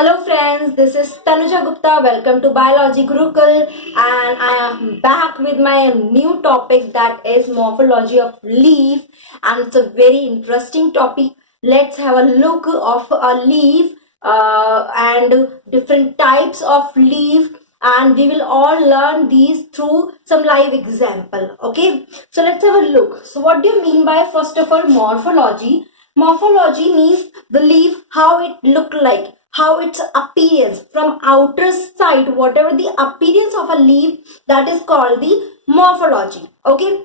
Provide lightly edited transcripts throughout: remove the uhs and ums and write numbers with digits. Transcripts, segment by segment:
Hello friends, this is Tanuja Gupta. Welcome to Biology Gurukul, and I am back with my new topic, that is morphology of leaf, and it's a very interesting topic. Let's have a look of a leaf and different types of leaf, and we will all learn these through some live example. Okay, so let's have a look. So what do you mean by, first of all, morphology? Morphology means the leaf, how it look like, how its appearance from outer side, whatever the appearance of a leaf, that is called the morphology. Okay,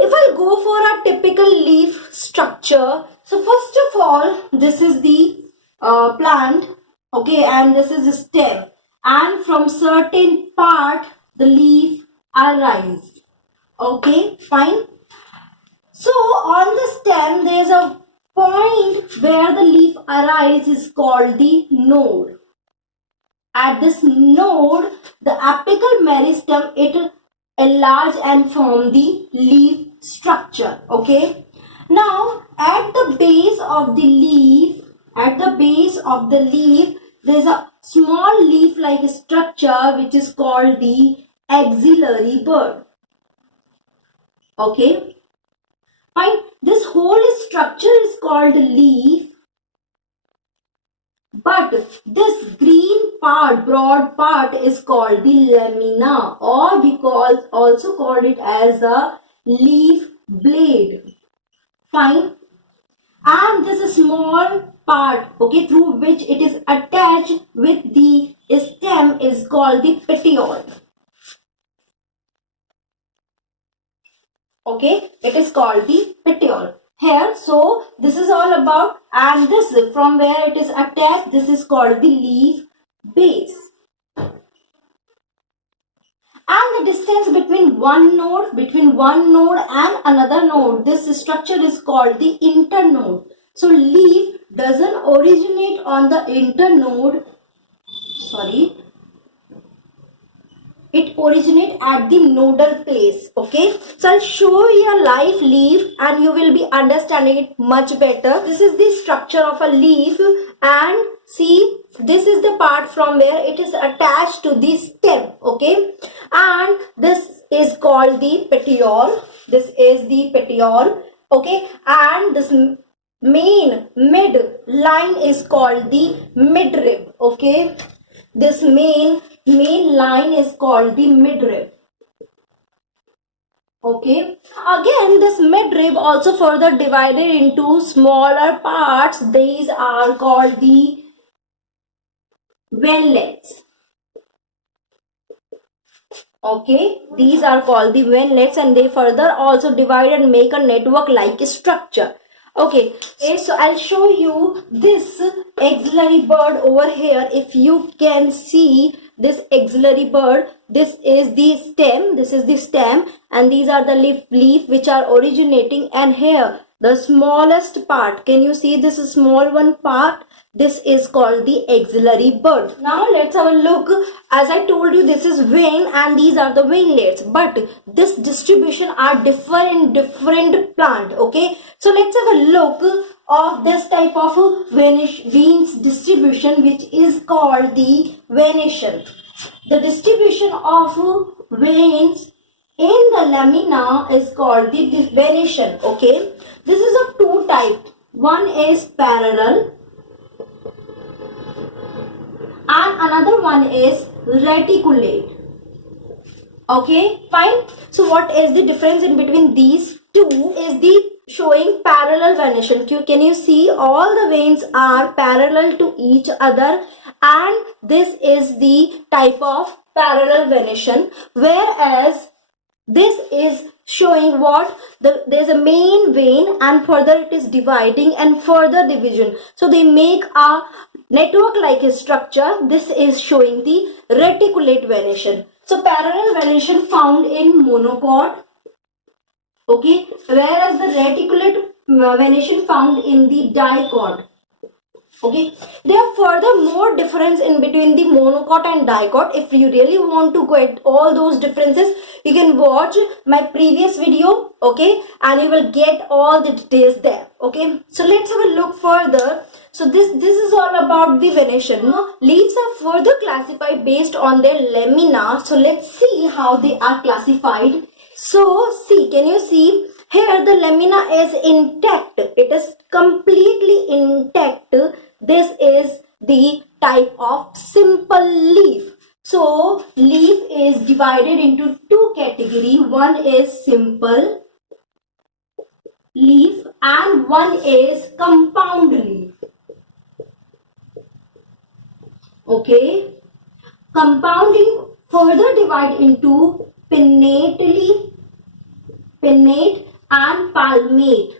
if I go for a typical leaf structure, so first of all, this is the plant, okay, and this is the stem, and from certain part the leaf arise. Okay, fine. So on the stem there is a point where the leaf arises, is called the node. At this node, the apical meristem, it enlarge and form the leaf structure. Okay. Now at the base of the leaf, there is a small leaf-like structure which is called the axillary bud. Okay. Fine. This whole structure is called leaf, but this green part, broad part, is called the lamina, or we also call it as a leaf blade. Fine. And this small part, okay, through which it is attached with the stem, is called the petiole. Okay, it is called the petiole here. So this is all about, and this from where it is attached, this is called the leaf base. And the distance between one node and another node, this structure is called the internode. So leaf doesn't originate on the internode, it originates at the nodal place. Okay, so I'll show you a live leaf and you will be understanding it much better. This is the structure of a leaf, and see, this is the part from where it is attached to the stem. Okay, and this is called the petiole. Okay, and this main mid line is called the midrib. Okay, this main line is called the midrib. Okay, again this midrib also further divided into smaller parts. These are called the ventlets. Okay, these are called the ventlets, and they further also divide and make a network like structure. Okay, so I'll show you this axillary bud over here. If you can see this axillary bud, this is the stem, and these are the leaf which are originating, and here the smallest part, can you see this small one part? This is called the axillary bud. Now let's have a look. As I told you, this is vein and these are the veinlets, but this distribution are different in different plant. Okay, so let's have a look of this type of veins distribution, which is called the venation. The distribution of veins in the lamina is called the venation. Okay, this is of two types. One is parallel and another one is reticulate. Okay, fine. So what is the difference in between these two is the showing parallel venation. Can you see all the veins are parallel to each other, and this is the type of parallel venation, whereas this is showing what there's a main vein and further it is dividing and further division, so they make a network like a structure. This is showing the reticulate venation. So parallel venation found in monocot, okay, whereas the reticulate venation found in the dicot. Okay, there are further more difference in between the monocot and dicot. If you really want to get all those differences, you can watch my previous video, okay, and you will get all the details there. Okay, so let's have a look further. So this is all about the venation. Leaves are further classified based on their lamina. So let's see how they are classified. So see, can you see? Here the lamina is intact. It is completely intact. This is the type of simple leaf. So leaf is divided into two categories. One is simple leaf and one is compound leaf. Okay. Compounding further divide into pinnate leaf, pinnate and palmate.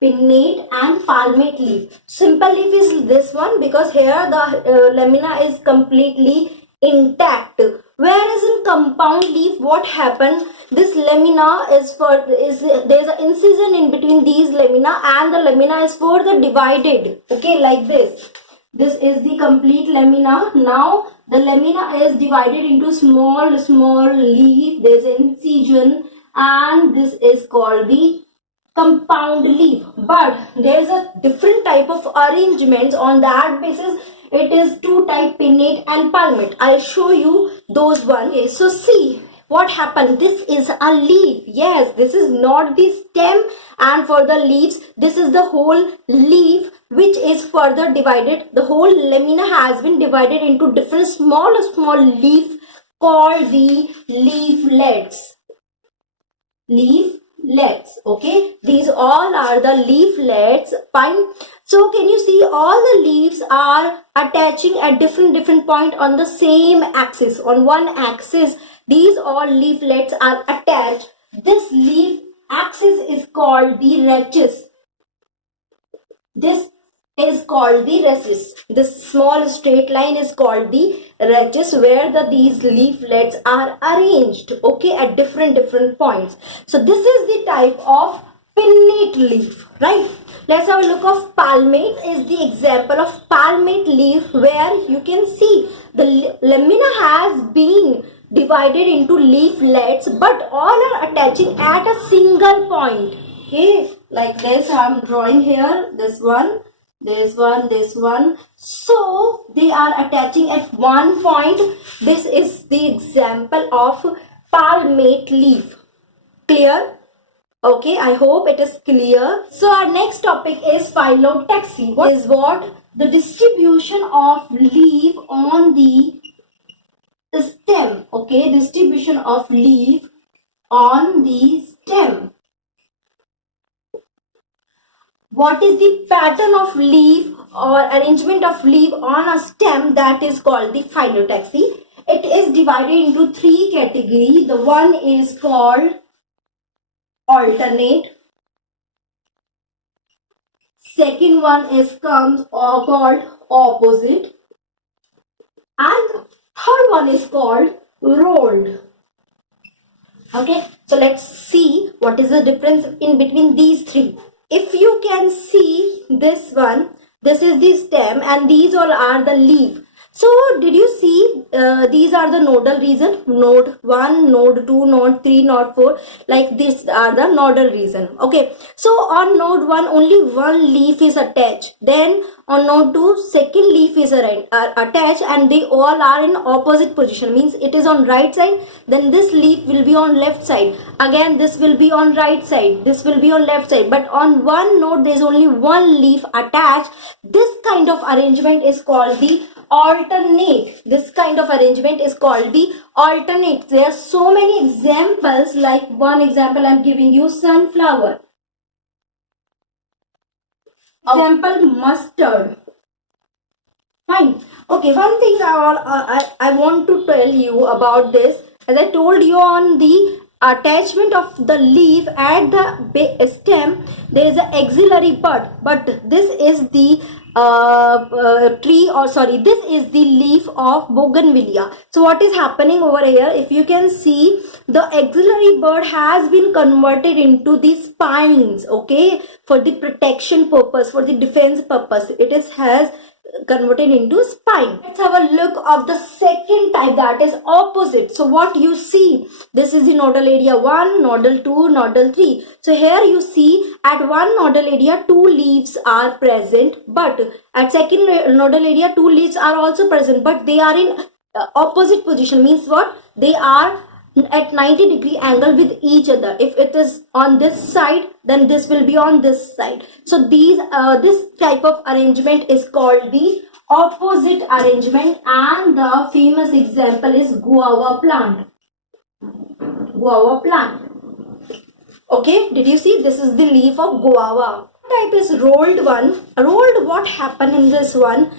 Pinnate and palmate leaf. Simple leaf is this one because here the lamina is completely intact. Whereas in compound leaf, what happened? This lamina is there's an incision in between these lamina and the lamina is further divided. Okay, like this. This is the complete lamina. Now the lamina is divided into small leaf. There's an incision and this is called the compound leaf. But there's a different type of arrangements. On that basis, it is two type, pinnate and palmate. I'll show you those one. Okay, so see what happened. This is a leaf. Yes, this is not the stem, and for the leaves, this is the whole leaf which is further divided. The whole lamina has been divided into different small leaf called the leaflets. Leaflets. Okay, these all are the leaflets. Fine. So can you see all the leaves are attaching at different point on the same axis. On one axis, these all leaflets are attached. This leaf axis is called the rachis. This is called the rachis. This small straight line is called the rachis, where these leaflets are arranged, okay, at different points. So this is the type of pinnate leaf, right? Let's have a look of palmate. Is the example of palmate leaf, where you can see the lamina has been divided into leaflets, but all are attaching at a single point. Okay, like this I'm drawing here, this one, this one. So they are attaching at one point. This is the example of palmate leaf. Clear? Okay, I hope it is clear. So our next topic is phyllotaxy. What is what? The distribution of leaf on the stem. Okay, distribution of leaf on the stem. What is the pattern of leaf or arrangement of leaf on a stem? That is called the phyllotaxy. It is divided into three categories. The one is called alternate. Second one is called opposite. And third one is called rolled. Okay, so let's see what is the difference in between these three. If you can see this one, this is the stem and these all are the leaf. So did you see these are the nodal region, node 1, node 2, node 3, node 4, like these are the nodal region. Okay, so on node 1 only one leaf is attached, then on node 2 second leaf is attached, and they all are in opposite position, means it is on right side, then this leaf will be on left side, again this will be on right side, this will be on left side, but on one node there is only one leaf attached. This kind of arrangement is called the alternate. This kind of arrangement is called the alternate. There are so many examples, like one example I am giving you, sunflower. Example, mustard. Fine. Okay, one thing I want to tell you about this. As I told you, on the attachment of the leaf at the stem, there is an axillary bud, but this is the tree, or sorry, this is the leaf of bougainvillea. So what is happening over here, if you can see, the axillary bud has been converted into the spines, okay, for the protection purpose, for the defense purpose. It is has converted into spine. Let's have a look of the second type, that is opposite. So what you see, this is the nodal area 1, nodal 2, nodal 3. So here you see at one nodal area 2 leaves are present, but at second nodal area 2 leaves are also present, but they are in opposite position. Means what? They are at 90-degree angle with each other. If it is on this side, then this will be on this side. So this type of arrangement is called the opposite arrangement, and the famous example is guava plant. Guava plant. Okay, did you see? This is the leaf of guava. Type is rolled one. Rolled, what happened in this one?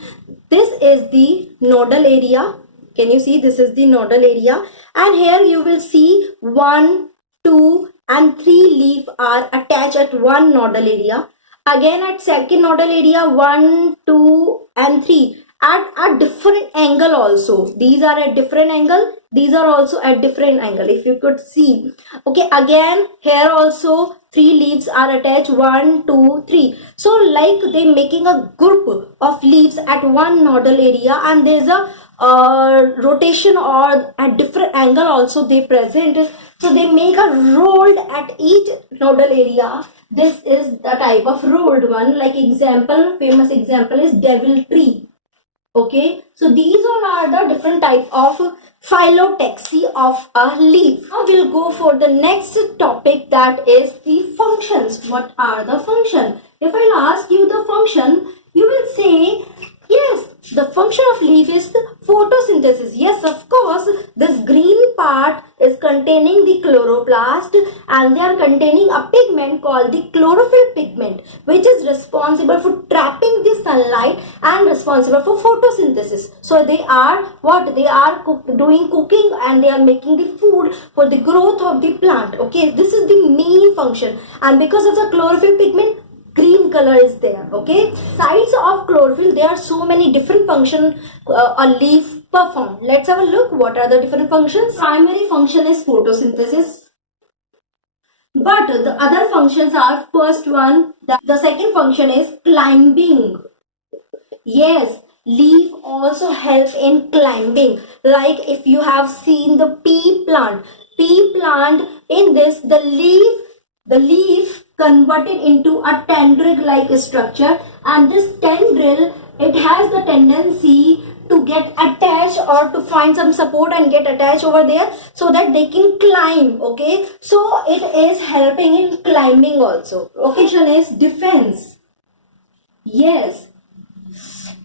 This is the nodal area. Can you see? This is the nodal area, and here you will see 1, 2 and 3 leaf are attached at one nodal area. Again at second nodal area 1, 2 and 3 at a different angle also. These are at different angle. These are also at different angle, if you could see. Okay, again here also 3 leaves are attached, 1, 2, 3. So like they making a group of leaves at one nodal area, and there's a rotation or at different angle also they present. So they make a rolled at each nodal area. This is the type of rolled one. Like example, famous example is devil tree. Okay, so these all are the different type of phyllotaxy of a leaf. Now we'll go for the next topic, that is the functions. What are the function? If I'll ask you the function, you will say yes, the function of leaf is the photosynthesis. Yes, of course, this green part is containing the chloroplast, and they are containing a pigment called the chlorophyll pigment, which is responsible for trapping the sunlight and responsible for photosynthesis. So they are what? They are doing cooking, and they are making the food for the growth of the plant. Okay, this is the main function, and because of the chlorophyll pigment, green color is there. Okay, sides of chlorophyll, there are so many different functions a leaf perform. Let's have a look. What are the different functions? Primary function is photosynthesis, but the other functions are, first one, the second function is climbing. Yes, leaf also help in climbing. Like if you have seen the pea plant, in this the leaf converted into a tendril like structure, and this tendril, it has the tendency to get attached or to find some support and get attached over there, so that they can climb. Okay, so it is helping in climbing also. Occasion is defense. Yes,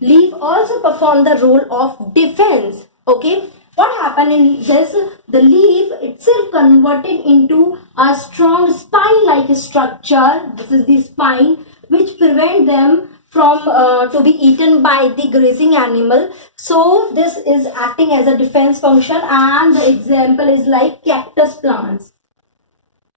leaf also perform the role of defense. Okay, what happened in this? The leaf itself converted into a strong spine-like structure. This is the spine, which prevent them from to be eaten by the grazing animal. So this is acting as a defense function, and the example is like cactus plants.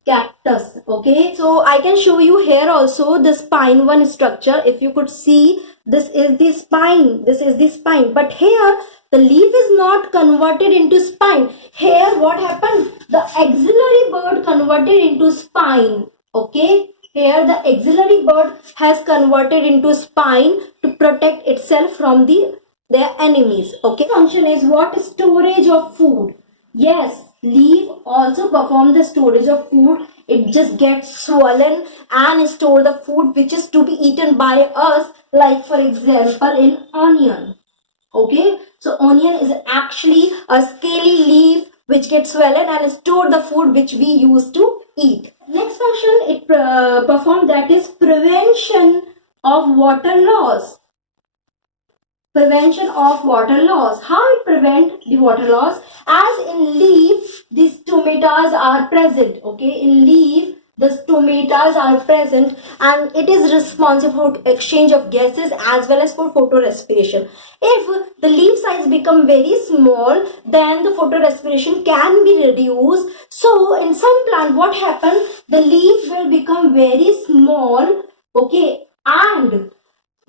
Cactus. Okay, so I can show you here also the spine one structure. If you could see, this is the spine, this is the spine, but here the leaf is not converted into spine. Here what happened? The axillary bud converted into spine. Okay, here the axillary bud has converted into spine to protect itself from their enemies. Okay, function is what? Storage of food. Yes, leaf also perform the storage of food. It just gets swollen and store the food which is to be eaten by us, like for example in onion. Okay, so onion is actually a scaly leaf which gets swollen and store the food which we use to eat. Next function it perform, that is prevention of water loss. Prevention of water loss. How it prevent the water loss? As in leaf, the stomatas are present. Okay, in leaf, the stomatas are present, and it is responsible for exchange of gases as well as for photorespiration. If the leaf size become very small, then the photorespiration can be reduced. So in some plant, what happens? The leaf will become very small. Okay, and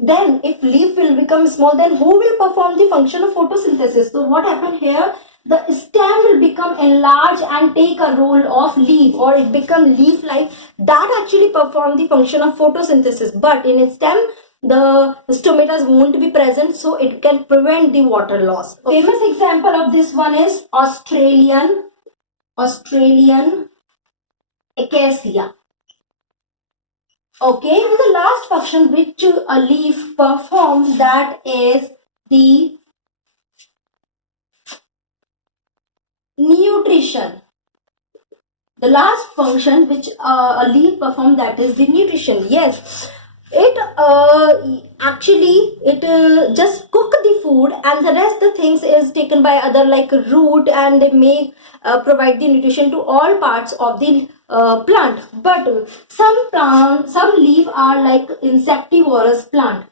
Then if leaf will become small, then who will perform the function of photosynthesis? So what happened here? The stem will become enlarged and take a role of leaf, or it become leaf like, that actually perform the function of photosynthesis. But in its stem, the stomatas won't be present, so it can prevent the water loss. Famous example of this one is Australian acacia. Okay, and the last function which a leaf performs, that is the nutrition. The last function which a leaf performs, that is the nutrition. Yes, it just cook the food, and the rest the things is taken by other like root, and they may provide the nutrition to all parts of the plant. But some leaf are like insectivorous plant,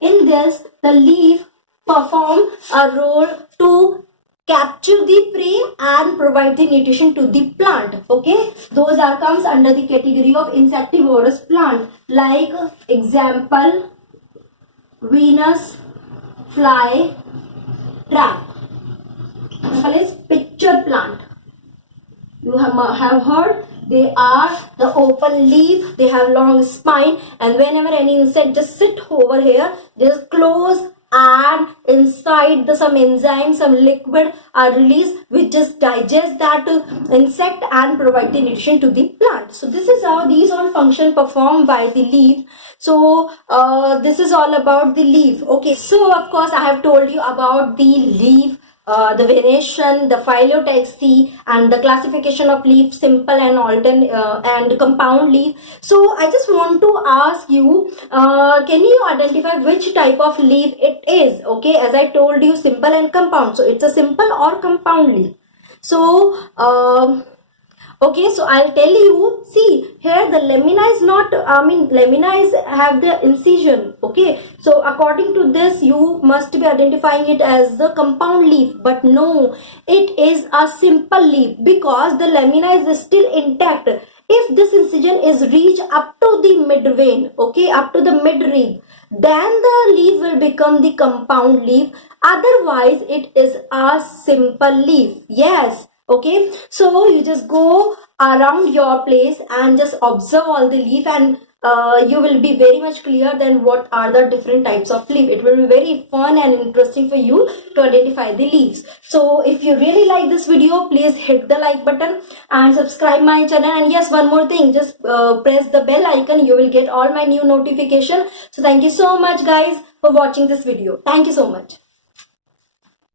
In this, the leaf perform a role to capture the prey and provide the nutrition to the plant. Okay, those are comes under the category of insectivorous plant. Like example, Venus fly trap. Example is pitcher plant. You have heard, they are the open leaf, they have long spine, and whenever any insect just sit over here, they just close, and inside some enzyme, some liquid are released which just digest that insect and provide the nutrition to the plant. So this is how these all function performed by the leaf. So this is all about the leaf. Okay, so of course I have told you about the leaf, the variation, the phyllotaxy, and the classification of leaf, simple and and compound leaf. So I just want to ask you, can you identify which type of leaf it is? Okay, as I told you, simple and compound. So it's a simple or compound leaf. So okay, so I'll tell you, see here the lamina is not, lamina is have the incision. Okay, so according to this, you must be identifying it as the compound leaf, but no, it is a simple leaf because the lamina is still intact. If this incision is reached up to the mid vein, okay, up to the mid rib, then the leaf will become the compound leaf. Otherwise, it is a simple leaf. Yes. Okay, so you just go around your place and just observe all the leaf, and you will be very much clear then what are the different types of leaf. It will be very fun and interesting for you to identify the leaves. So if you really like this video, please hit the like button and subscribe my channel. And yes, one more thing, just press the bell icon. You will get all my new notification. So thank you so much guys for watching this video. Thank you so much.